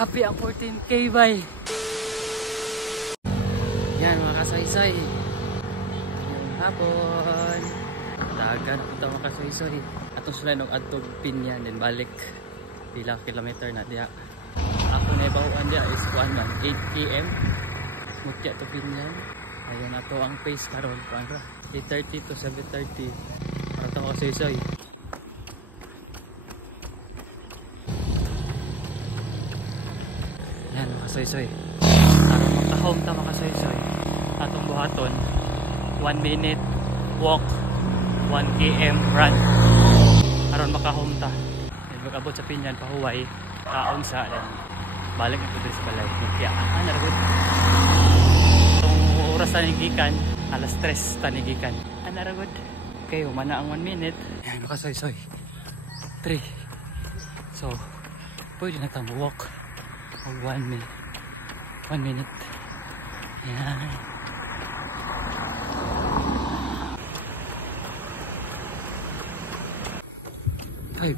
Grabe ang 14K bay. Yan mga kasoy-soy. Hapon. Dagan ito mga kasoy-soy. Atong sila nung adtog Pinyan din balik. Pila kilometer na diya. Ako na ibahuan diya is 8 km. Mutya to Pinyan. Ayan ato ang pace karon. 8:30 to 7:30. Para ito mga kasoy-soy. Yan mga kasoy-soy. Para makahome ta mga kasoy-soy. Atong buhaton 1 minute walk, 1 km run. Aron makahome ta. Mag-abot sa Pinyan pahuway, kaon sa balik na pudres balay. Kaya naragod. Itong oras tanigikan, alas 3 tanigikan. Naragod. Okay, humana ang 1 minute. Yan mga kasoy-soy. 3. So, pwede na tayong walk. 1 minute. 1 minute. Yan. Ay.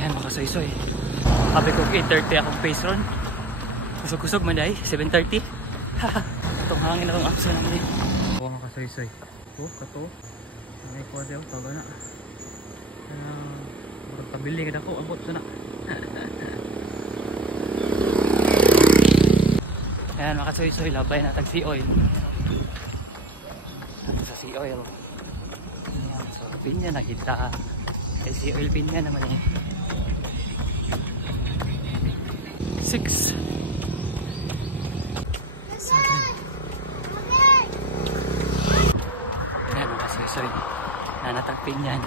Yan mga kasoy-soy. Sabi ko 8:30 akong pace run. Kusog-kusog man dahil 7:30. Itong hangin akong apso lang din. Oo mga kasoy-soy. Oh, kato. May kuha daw. Taga na. Pabili ka na ko. Abot sa na. Ayan mga kasoy-soy. Labay na tag sea oil. Sa sea oil. Ayan, so Pinyan na kita. Sea oil Pinyan naman eh. 6. Ayan mga kasoy-soy. Nanatag Pinyan.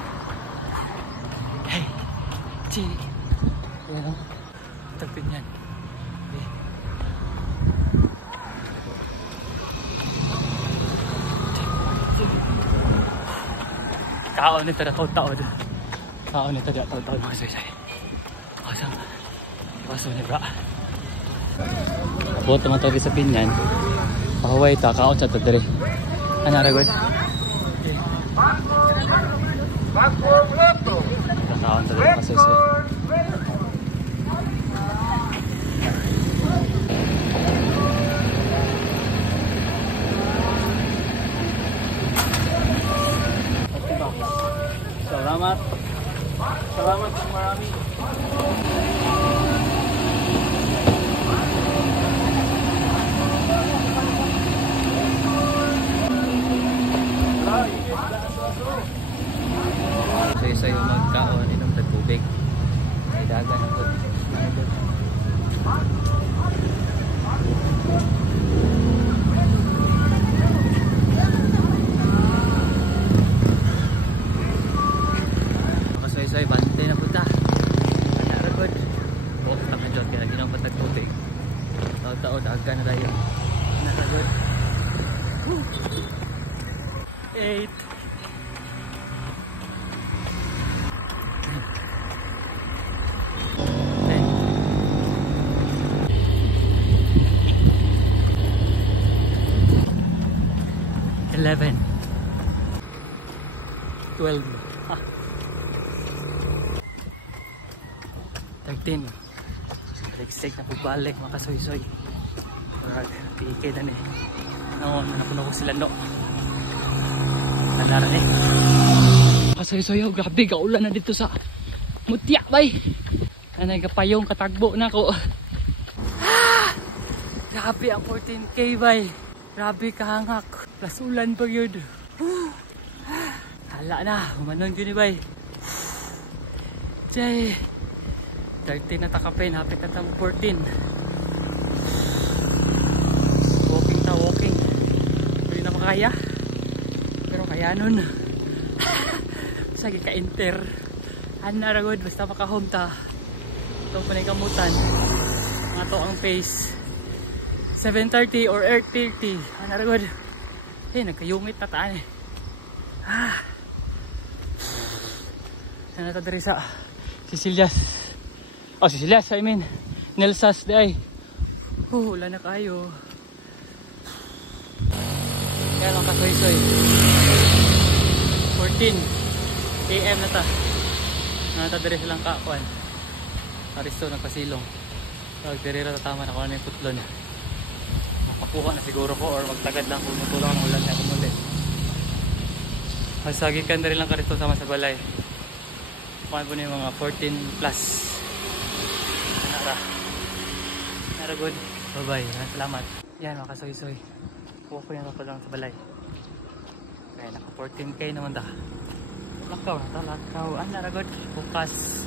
Hey! Chi! Ayan o. Natag Pinyan. Okay. Kaon nito na taon-taon. Kaon nito na taon-taon mga kasoy-soy. Awesome. Paso ni bra. Abot naman tayo sa Pinyan. Pahuway ta, kaon sa tadre. Anaragod? Kaon sa tadre kasoy-soy. Salamat. Salamat ng marami. Sa iyo magkaon inom tag tubig. May dagan ako. Kasoy-soy bante na punta. Naragod. Oh, nakajot kaya ginang patag tubig. Tao-tao dagan na tayo. Naragod. 8. 11. 12. 13. Balik-sik na pabalik mga kasoy-soy. Parag, tiikay na eh. Noon, napuno ko sila no. Nandara eh. Kasoy-soy, oh, grabe, kaulan na dito sa Mutya, bay. Anay kapayong katagbo na ko. Grabe ang 14K, bay. Grabe kahangak. Plus ulan pa yun. Hala na. Humanon ko ni bay. Jay. 13 na takapin. Hapit na tang 14. Walking ta walking. Hindi na makaya. Pero kaya nun. Sige ka-enter. Anaragod. Basta maka-home ta. Itong panay kamutan. Mga to ang pace. 7:30 or 8:30. Naragod. Eh, nagkayungit na taan eh. Ano ito dari sa Sicilias. Oh, Sicilias, I mean. Nelsas di ay. Wala na kayo. Kaya lang kasoy-soy. 14 AM na ta. Ano ito dari silang kakuan. Aristo nagpasilong. Pag dirira tama na kung ano yung putlon. Makapuha na siguro ko or magtagad lang kung matulong ng ulan na umulit. Masagikan na rin lang Aristo sama sa balay. Kuhaan po na yung mga 14 plus. Nara good. Bye bye. Salamat. Yan mga kasoy-soy. Kuha ko yung lang sa balay. Kaya naka 14k naman da. Lakaw na to. Lakaw. Nara good. Bukas.